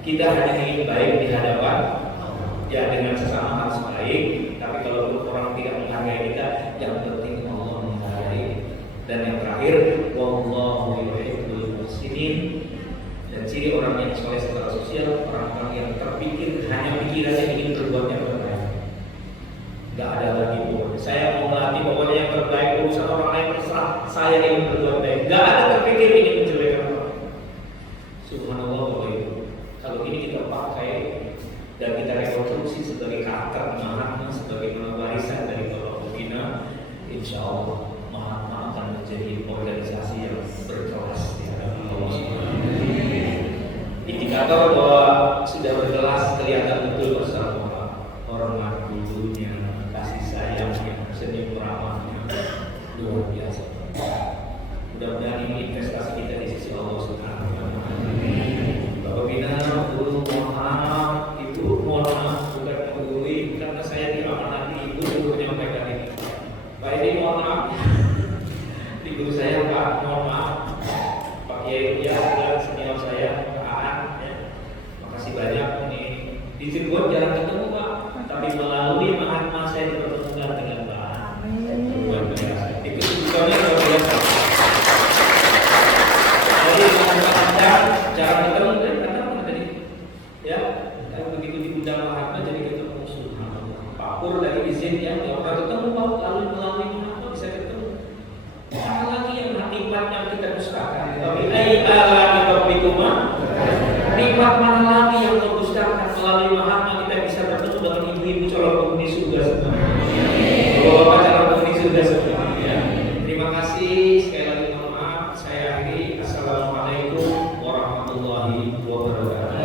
kita hanya ingin baik di hadapan ya dengan sesama harus baik, tapi kalau orang tidak menghargai kita, yang penting Allah menghargai. Dan yang terakhir, wallahu yuhibbul muhsinin. Dan ciri orang yang soleh secara sosial, orang-orang yang terpikir hanya pikirannya ingin berbuat yang terbaik. Gak ada lagi saya mau melatih pokoknya yang terbaik, urusan orang lain terserah, saya ingin berbuat baik. Gak ada terpikir ingin menjelekkan orang. Subhanallah Bapak Ibu. Kalau ini kita pakai dan kita rekonstruksi sebagai karakter Mahatma, sebagai warisan dari Bapak Bukina, insya Allah Mahatma akan menjadi organisasi yang berkelas di hadapan Allah. Indikator bahwa sudah berkelas kelihatan betul bersama hormat gurunya, kasih sayangnya, senyum ramahnya, luar biasa. Mudah-mudahan ini investasi kita di sisi Allah Subhanahu wa Ta'ala. Bapak Bina, guru mohon maaf, ibu mohon maaf, bukan menggurui karena saya diamanati ibu untuk menyampaikan ini. Pak ini mohon maaf, di guru saya Pak mohon maaf, Pak Kiai ya dan senior saya Pak Aan, ya. Makasih banyak ini di Cirebon jarang ketemu Pak, tapi melalui Mahatma saya dipertemukan dengan Pak Aan. Luar biasa. Itu bukannya luar biasa. Jadi jarang ketemu dan kata tadi ya, begitu diundang Mahatma jadi ketemu. Subhanallah. Pak Pur dari izin ya, orang ketemu Pak lalu melalui Mahatma bisa ketemu. Siapa lagi yang kasih, sekali lagi mohon maaf. Saya akhiri. Assalamualaikum warahmatullahi wabarakatuh.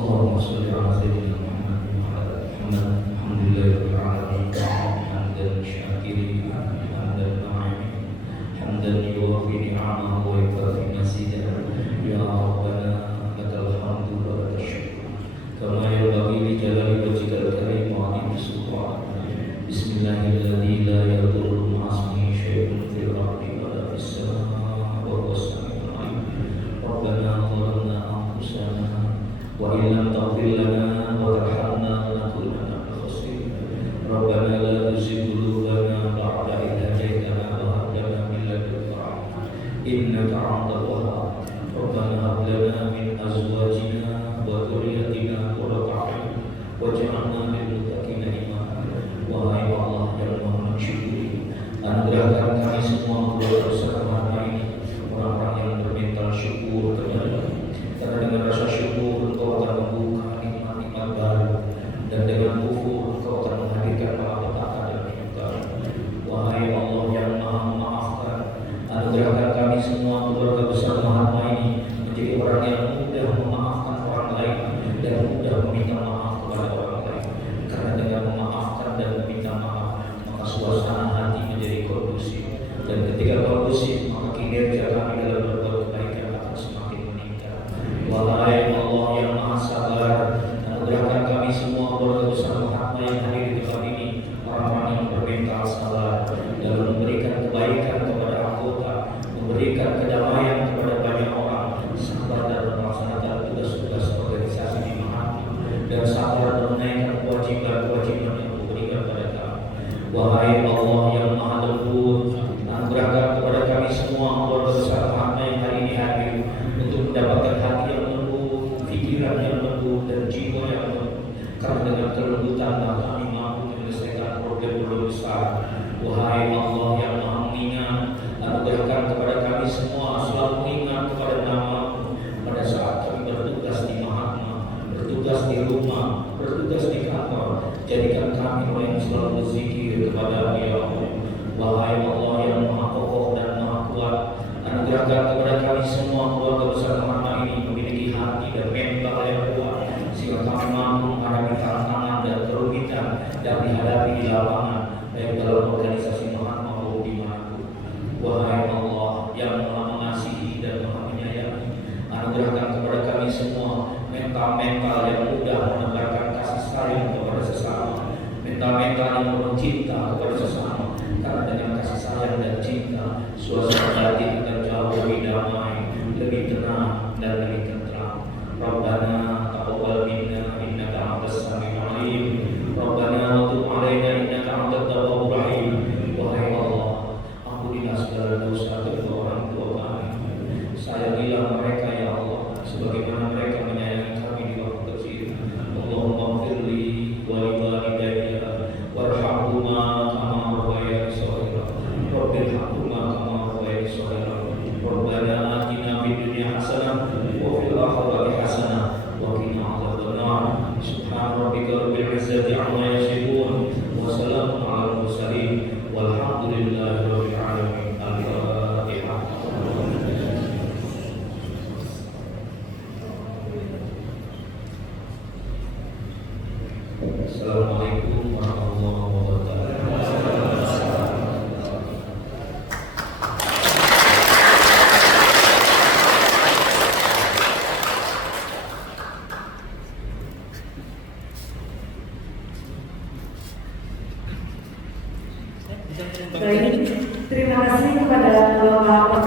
اللهم صل على سيدنا محمد وعلى ال محمد الحمد لله رب العالمين حمدا شاكرين حمدا ناعمين حمدا يوافي نعمه ويكافئ مزيده يا ربنا لك الحمد ولك الشكر كما ينبغي لجلال وجهك الكريم وعظيم سلطانك بسم الله الذي لا يضر مع اسمه شيء في الارض ولا في السماء وهو السميع العليم ربنا ظلمنا انفسنا وإن لم تغفر لنا وترحمنا لنكونن من الخاسرين ربنا لا تزغ قلوبنا بعد إذ هديتنا وهب لنا من لدنك رحمة إنك أنت الوهاب ربنا هب لنا من أزواجنا وذريتنا قرة أعين واجعلنا للمتقين إماما wahai Allah yang Maha mensyukuri anugerahkan kami semua keluarga besar ini orang-orang yang bermental syukur kepada karena dengan rasa syukur Engkau akan membuka nikmat-nikmat baru dan dengan kufur Engkau akan menghadirkan malapetaka dan kemungkaran. Wahai Allah yang Maha memaafkan, anugerahkan kami semua keluarga besar Mahatma ini menjadi orang yang mudah memaafkan orang lain dan mudah meminta maaf kepada orang lain. Karena dengan memaafkan dan meminta maaf, maka suasana hati menjadi kondusif dan ketika kondusif maka kinerja kami dalam berbuat kebaikan akan semakin meningkat. Wahai Allah yang Maha Sabar, anugerahkan kami semua keluarga besar Mahatma yang hadir di tempat ini, orang-orang yang bermental sabar dalam memberikan kebaikan kepada anggota, memberikan kedamaian kepada banyak orang, sabar dalam melaksanakan tugas-tugas organisasi di Mahatma, dan sabar dalam menaikkan kewajiban-kewajiban yang diberikan kepada kami. Wahai Allah yang Maha Lembut, anugerahkan kepada kami semua keluarga besar Mahatma yang hari ini hadir untuk mendapatkan hati yang lembut, pikiran yang lembut, dan jiwa yang lembut. Karena dengan kelembutan kami mampu menyelesaikan problem-problem besar. Wahai Allah yang Maha Mengingat, anugerahkan kepada kami semua selalu mengingat kepada nama-Mu pada saat kami bertugas di Mahatma, bertugas di rumah, bertugas di kantor. Jadikan kami orang yang selalu berzikir kepada Ya Allah. Wahai Allah yang Maha Kokoh dan Maha Kuat, anugerahkan kepada kami semua keluarga besar Mahatma ini memiliki hati dan mental yang kuat sehingga kami mampu menghadapi tantangan dan kerumitan yang dihadapi di lapangan baik dalam organisasi Mahatma maupun dimanapun. Wahai Allah yang Maha Mengasihi dan Maha Menyayangi, anugerahkan kepada kami semua mental-mental yang mudah menebarkan kasih sayang kepada sesama, mental-mental yang penuh cinta kepada sesama. Karena dengan kasih sayang dan cinta, suasana hati akan jauh lebih damai, lebih tenang, dan lebih tentram. Rabbana taqabbal minna innaka antas samiul alim. Rabbana tub 'alaina innaka antat tawwabur rahim. Wahai Allah, ampunilah segala dosa kedua orang tua kami. Sayangilah mereka ya Allah, sebagaimana mereka menyayangi kami di waktu kecil. Allahumma ighfirli wa li walidayya warhamhuma kama rabbayani shaghira. Rabbirhamhuma kama rabbayani shaghira. Rabbana atina fid dunya hasanah wa fil akhirati hasanah wa qina adzabannar. Subhana rabbika rabbil izzati amma yasifun wa salamun 'alal mursalin walhamdulillahi rabbil alamin. Al-Fatihah. Assalamualaikum warahmatullahi wabarakatuh. Baik, terima kasih kepada Bapak